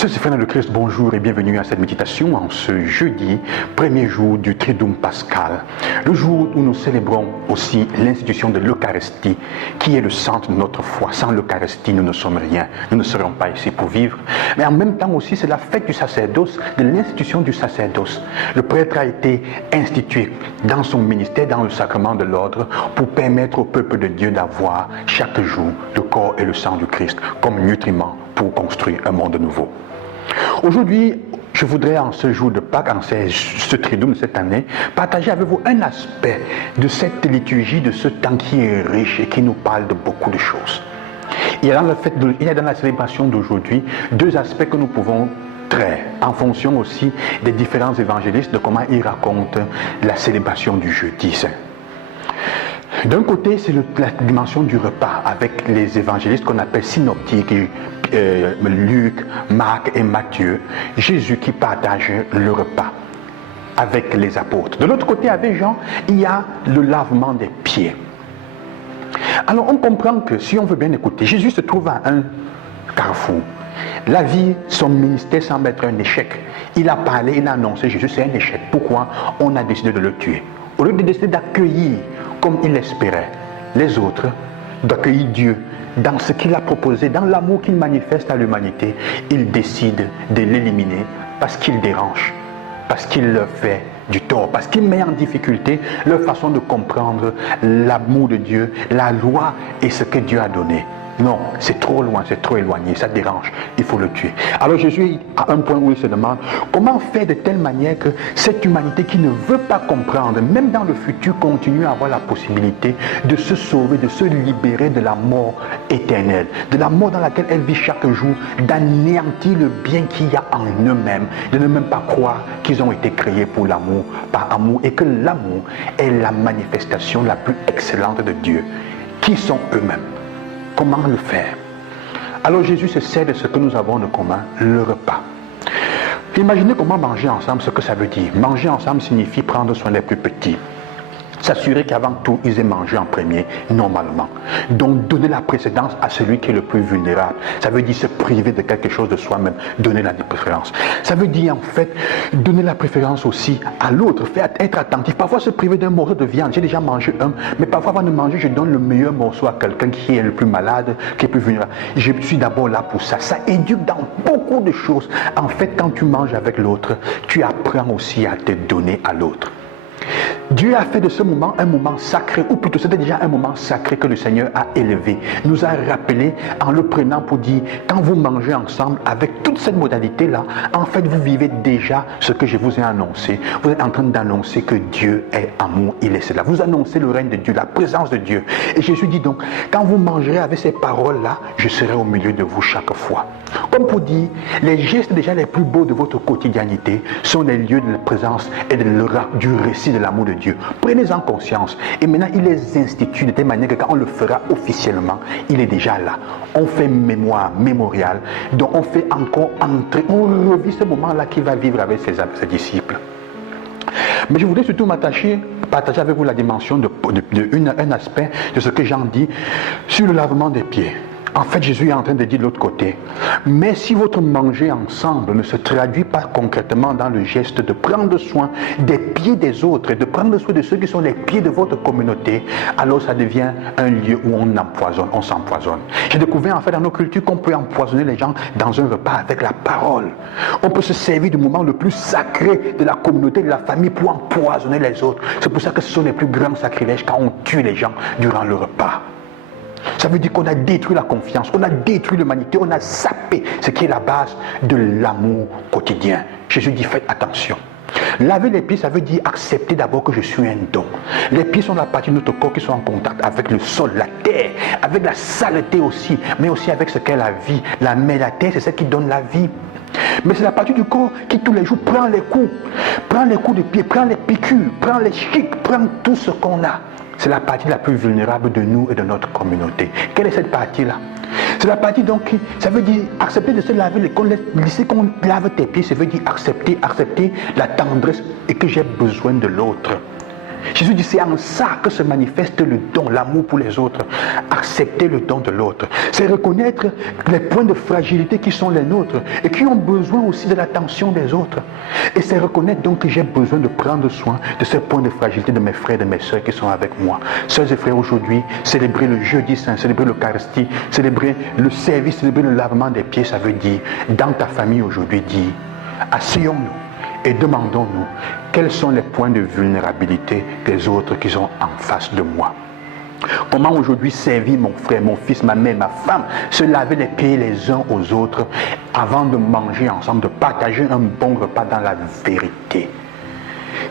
Sœurs et frères dans le Christ, bonjour et bienvenue à cette méditation en ce jeudi, premier jour du Triduum Pascal, le jour où nous célébrons aussi l'institution de l'Eucharistie, qui est le centre de notre foi. Sans l'Eucharistie, nous ne sommes rien, nous ne serons pas ici pour vivre. Mais en même temps aussi, c'est la fête du sacerdoce, de l'institution du sacerdoce. Le prêtre a été institué dans son ministère, dans le sacrement de l'ordre, pour permettre au peuple de Dieu d'avoir chaque jour le corps et le sang du Christ comme nutriments pour construire un monde nouveau. Aujourd'hui, je voudrais en ce jour de Pâques, en ce Triduum de cette année, partager avec vous un aspect de cette liturgie, de ce temps qui est riche et qui nous parle de beaucoup de choses. Il y a dans la célébration d'aujourd'hui deux aspects que nous pouvons traiter, en fonction aussi des différents évangélistes, de comment ils racontent la célébration du jeudi saint. D'un côté, c'est la dimension du repas avec les évangélistes qu'on appelle synoptiques, Luc, Marc et Matthieu. Jésus qui partage le repas avec les apôtres. De l'autre côté, avec Jean, il y a le lavement des pieds. Alors on comprend que si on veut bien écouter, Jésus se trouve à un carrefour. La vie, son ministère semble être un échec. Il a parlé, il a annoncé, Jésus c'est un échec. Pourquoi? On a décidé de le tuer. Au lieu de décider d'accueillir, comme il l'espérait, les autres, d'accueillir Dieu dans ce qu'il a proposé, dans l'amour qu'il manifeste à l'humanité, il décide de l'éliminer parce qu'il dérange, parce qu'il leur fait du tort, parce qu'il met en difficulté leur façon de comprendre l'amour de Dieu, la loi et ce que Dieu a donné. Non, c'est trop loin, c'est trop éloigné, ça dérange, il faut le tuer. Alors Jésus a un point où il se demande comment faire de telle manière que cette humanité qui ne veut pas comprendre, même dans le futur, continue à avoir la possibilité de se sauver, de se libérer de la mort éternelle, de la mort dans laquelle elle vit chaque jour, d'anéantir le bien qu'il y a en eux-mêmes, de ne même pas croire qu'ils ont été créés pour l'amour, par amour, et que l'amour est la manifestation la plus excellente de Dieu, qui sont eux-mêmes. Comment le faire? Alors Jésus se sert de ce que nous avons de commun, le repas. Imaginez comment manger ensemble, ce que ça veut dire. Manger ensemble signifie prendre soin des plus petits. S'assurer qu'avant tout, ils aient mangé en premier, normalement. Donc, donner la précédence à celui qui est le plus vulnérable. Ça veut dire se priver de quelque chose de soi-même, donner la préférence. Ça veut dire, en fait, donner la préférence aussi à l'autre, être attentif. Parfois, se priver d'un morceau de viande. J'ai déjà mangé un, mais parfois, avant de manger, je donne le meilleur morceau à quelqu'un qui est le plus malade, qui est plus vulnérable. Je suis d'abord là pour ça. Ça éduque dans beaucoup de choses. En fait, quand tu manges avec l'autre, tu apprends aussi à te donner à l'autre. Dieu a fait de ce moment un moment sacré, ou plutôt c'était déjà un moment sacré que le Seigneur a élevé, nous a rappelé en le prenant pour dire, quand vous mangez ensemble avec toute cette modalité-là, en fait vous vivez déjà ce que je vous ai annoncé. Vous êtes en train d'annoncer que Dieu est amour, il est cela. Vous annoncez le règne de Dieu, la présence de Dieu. Et Jésus dit donc, quand vous mangerez avec ces paroles-là, je serai au milieu de vous chaque fois. Comme pour dire, les gestes déjà les plus beaux de votre quotidianité sont les lieux de la présence et du récit de l'amour de Dieu. Prenez-en conscience. Et maintenant, il les institue de telle manière que quand on le fera officiellement, il est déjà là. On fait mémoire, mémorial. Donc on fait encore entrer, on revit ce moment-là qu'il va vivre avec ses disciples. Mais je voudrais surtout partager avec vous la dimension un aspect de ce que Jean dit sur le lavement des pieds. En fait, Jésus est en train de dire de l'autre côté. Mais si votre manger ensemble ne se traduit pas concrètement dans le geste de prendre soin des pieds des autres et de prendre soin de ceux qui sont les pieds de votre communauté, alors ça devient un lieu où on s'empoisonne. J'ai découvert en fait dans nos cultures qu'on peut empoisonner les gens dans un repas avec la parole. On peut se servir du moment le plus sacré de la communauté, de la famille pour empoisonner les autres. C'est pour ça que ce sont les plus grands sacrilèges quand on tue les gens durant le repas. Ça veut dire qu'on a détruit la confiance, on a détruit l'humanité, on a sapé ce qui est la base de l'amour quotidien. Jésus dit faites attention. Laver les pieds, ça veut dire accepter d'abord que je suis un don. Les pieds sont la partie de notre corps qui sont en contact avec le sol, la terre, avec la saleté aussi, mais aussi avec ce qu'est la vie. La terre, c'est celle qui donne la vie. Mais c'est la partie du corps qui tous les jours prend les coups de pied, prend les piqûres, prend les chics, prend tout ce qu'on a. C'est la partie la plus vulnérable de nous et de notre communauté. Quelle est cette partie-là? C'est la partie donc, ça veut dire accepter de se laver les côtes, laisser qu'on lave tes pieds, ça veut dire accepter la tendresse et que j'ai besoin de l'autre. Jésus dit, c'est en ça que se manifeste le don, l'amour pour les autres. Accepter le don de l'autre. C'est reconnaître les points de fragilité qui sont les nôtres et qui ont besoin aussi de l'attention des autres. Et c'est reconnaître donc que j'ai besoin de prendre soin de ces points de fragilité de mes frères et de mes sœurs qui sont avec moi. Sœurs et frères, aujourd'hui, célébrer le jeudi saint, célébrer l'Eucharistie, célébrer le service, célébrer le lavement des pieds, ça veut dire, dans ta famille aujourd'hui, dis, asseyons-nous et demandons-nous quels sont les points de vulnérabilité des autres qui sont en face de moi. Comment aujourd'hui servir mon frère, mon fils, ma mère, ma femme, se laver les pieds les uns aux autres avant de manger ensemble, de partager un bon repas dans la vérité.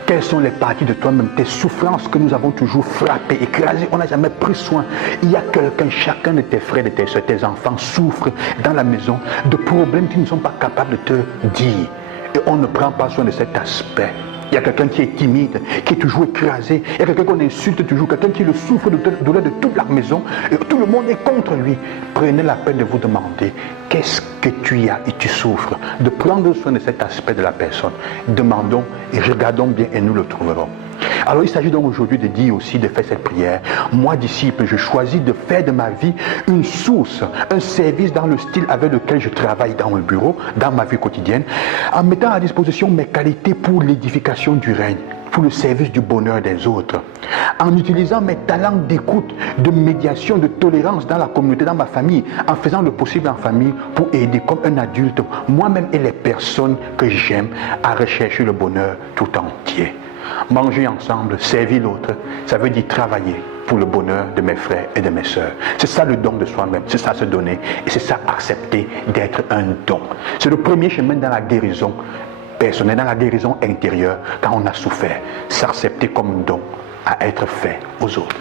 Quelles sont les parties de toi-même, tes souffrances que nous avons toujours frappées, écrasées, on n'a jamais pris soin. Il y a quelqu'un, chacun de tes frères, de tes soeurs, tes enfants souffrent dans la maison de problèmes qu'ils ne sont pas capables de te dire. Et on ne prend pas soin de cet aspect. Il y a quelqu'un qui est timide, qui est toujours écrasé. Il y a quelqu'un qu'on insulte toujours, quelqu'un qui le souffre de douleur de toute la maison. Et tout le monde est contre lui. Prenez la peine de vous demander, qu'est-ce que tu as et tu souffres? De prendre soin de cet aspect de la personne. Demandons et regardons bien et nous le trouverons. Alors il s'agit donc aujourd'hui de dire aussi, de faire cette prière. Moi, disciple, je choisis de faire de ma vie une source, un service dans le style avec lequel je travaille dans le bureau, dans ma vie quotidienne, en mettant à disposition mes qualités pour l'édification du règne, pour le service du bonheur des autres, en utilisant mes talents d'écoute, de médiation, de tolérance dans la communauté, dans ma famille, en faisant le possible en famille pour aider comme un adulte, moi-même et les personnes que j'aime à rechercher le bonheur tout entier. Manger ensemble, servir l'autre, ça veut dire travailler pour le bonheur de mes frères et de mes sœurs. C'est ça le don de soi-même, c'est ça se donner et c'est ça accepter d'être un don. C'est le premier chemin dans la guérison personnelle, dans la guérison intérieure, quand on a souffert, s'accepter comme don à être fait aux autres.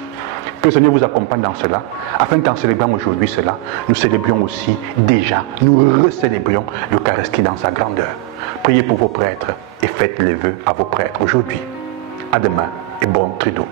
Que le Seigneur vous accompagne dans cela, afin qu'en célébrant aujourd'hui cela, nous célébrions aussi déjà, nous recélébrions l'Eucharistie dans sa grandeur. Priez pour vos prêtres et faites les vœux à vos prêtres aujourd'hui. À demain et bon Triduum.